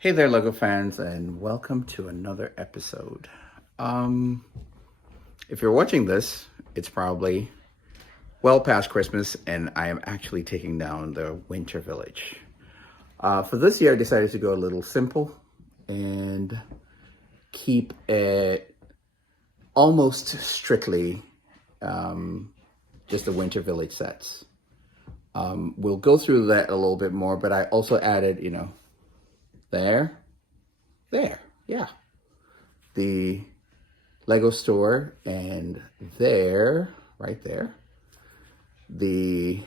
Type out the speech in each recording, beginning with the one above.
Hey there, Lego fans, and welcome to another episode. If you're watching this, it's probably well past Christmas, and I am actually taking down the Winter Village. For this year, I decided to go a little simple and keep it almost strictly just the Winter Village sets. We'll go through that a little bit more, but I also added, there, yeah. The Lego store, and there, right there, the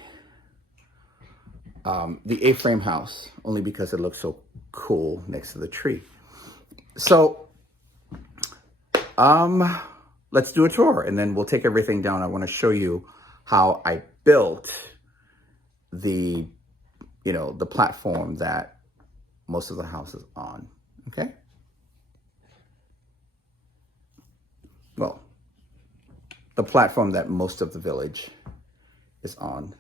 A-frame house, only because it looks so cool next to the tree. So, let's do a tour, and then we'll take everything down. I want to show you how I built the platform that most of the house is on, okay? Well, the platform that most of the village is on,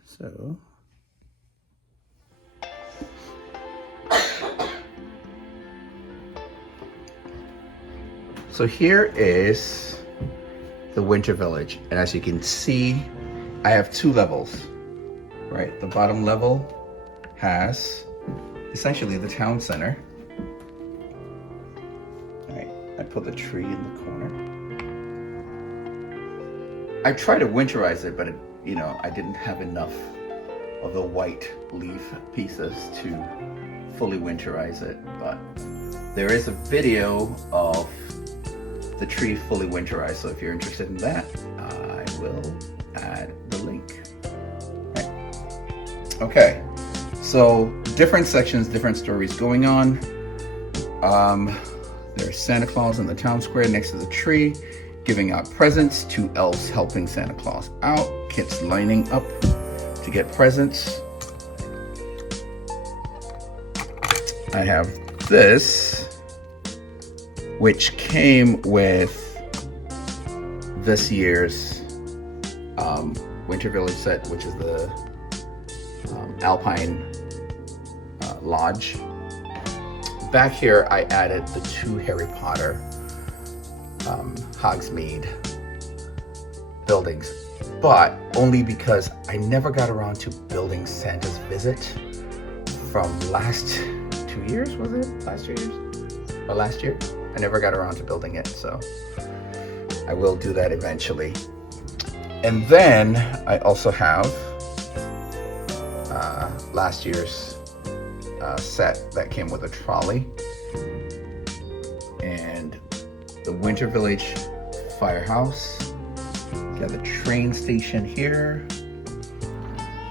So here is the Winter Village, and as you can see, I have two levels, right? The bottom level has essentially the town center. All right, I put the tree in the corner. I tried to winterize it, but I didn't have enough of the white leaf pieces to fully winterize it. But there is a video of the tree fully winterized, so if you're interested in that, I will add the link. Okay, so different sections, different stories going on. There's Santa Claus in the town square next to the tree, giving out presents, two elves helping Santa Claus out, kids lining up to get presents. I have this, which came with this year's Winter Village set, which is the Alpine Lodge. Back here, I added the two Harry Potter Hogsmeade buildings, but only because I never got around to building Santa's visit from last 2 years, was it? Last 2 years? Or last year? I never got around to building it, so I will do that eventually. And then I also have last year's set that came with a trolley, and the Winter Village firehouse. Got the train station here,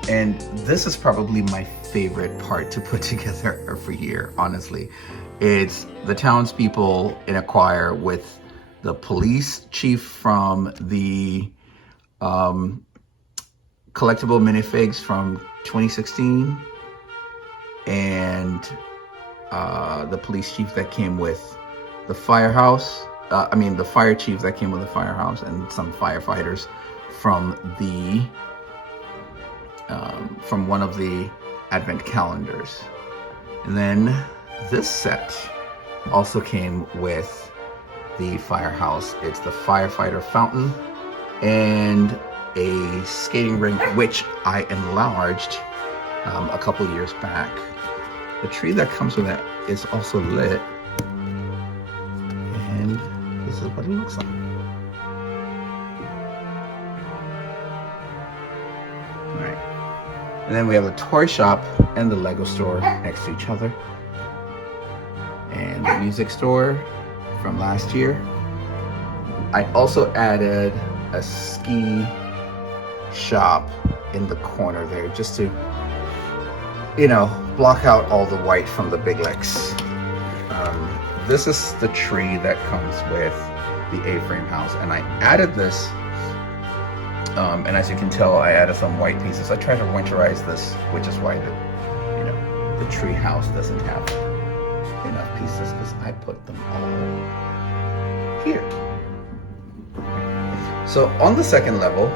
and this is probably my favorite part to put together every year, honestly. It's the townspeople in a choir with the police chief from the collectible minifigs from 2016, and the police chief that came with the firehouse. The fire chief that came with the firehouse, and some firefighters from one of the advent calendars. And then this set also came with the firehouse. It's the firefighter fountain and a skating rink, which I enlarged a couple years back. The tree that comes with that is also lit, and this is what it looks like. All right. And then we have the toy shop and the Lego store next to each other, and the music store from last year. I also added a ski shop in the corner there, just to block out all the white from the big legs. This is the tree that comes with the A-frame house, and I added this, and as you can tell, I added some white pieces. I tried to winterize this, which is why the tree house doesn't have enough pieces, because I put them all here. So on the second level,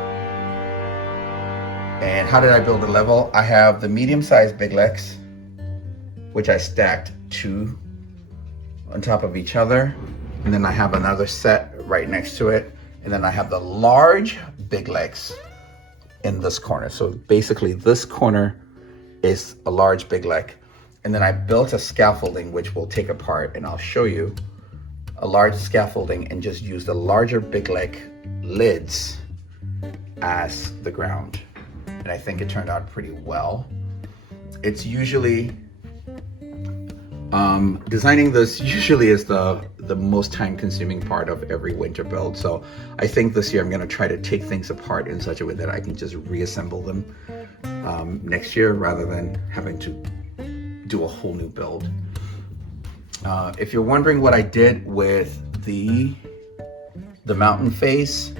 and how did I build the level? I have the medium-sized big legs, which I stacked 2 on top of each other. And then I have another set right next to it. And then I have the large big legs in this corner. So basically this corner is a large big leg. And then I built a scaffolding, which we'll take apart and I'll show you a large scaffolding and just use the larger big leg lids as the ground. And I think it turned out pretty well. It's usually, designing this usually is the most time consuming part of every winter build. So I think this year I'm gonna try to take things apart in such a way that I can just reassemble them next year rather than having to do a whole new build. If you're wondering what I did with the mountain face,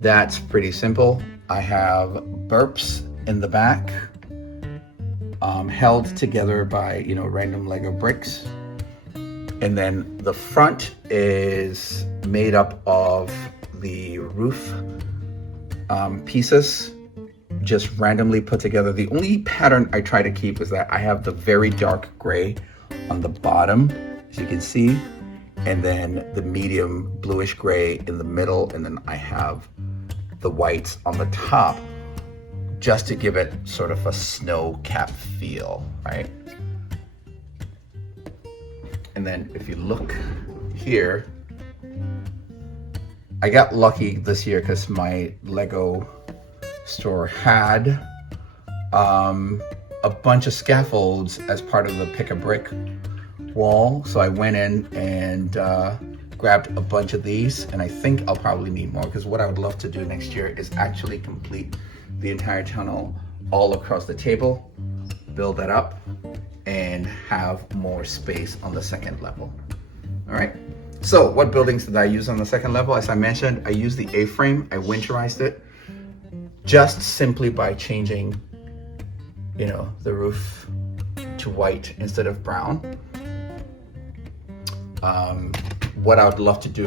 that's pretty simple. I have burps in the back, held together by random Lego bricks, and then the front is made up of the roof pieces, just randomly put together. The only pattern I try to keep is that I have the very dark gray on the bottom, as you can see, and then the medium bluish gray in the middle, and then I have the whites on the top, just to give it sort of a snow cap feel, right? And then if you look here, I got lucky this year because my Lego store had a bunch of scaffolds as part of the pick a brick wall. So I went in and grabbed a bunch of these, and I think I'll probably need more, because what I would love to do next year is actually complete the entire tunnel all across the table, build that up, and have more space on the second level. All right, so what buildings did I use on the second level? As I mentioned, I used the A-frame. I winterized it just simply by changing the roof to white instead of brown. What I would love to do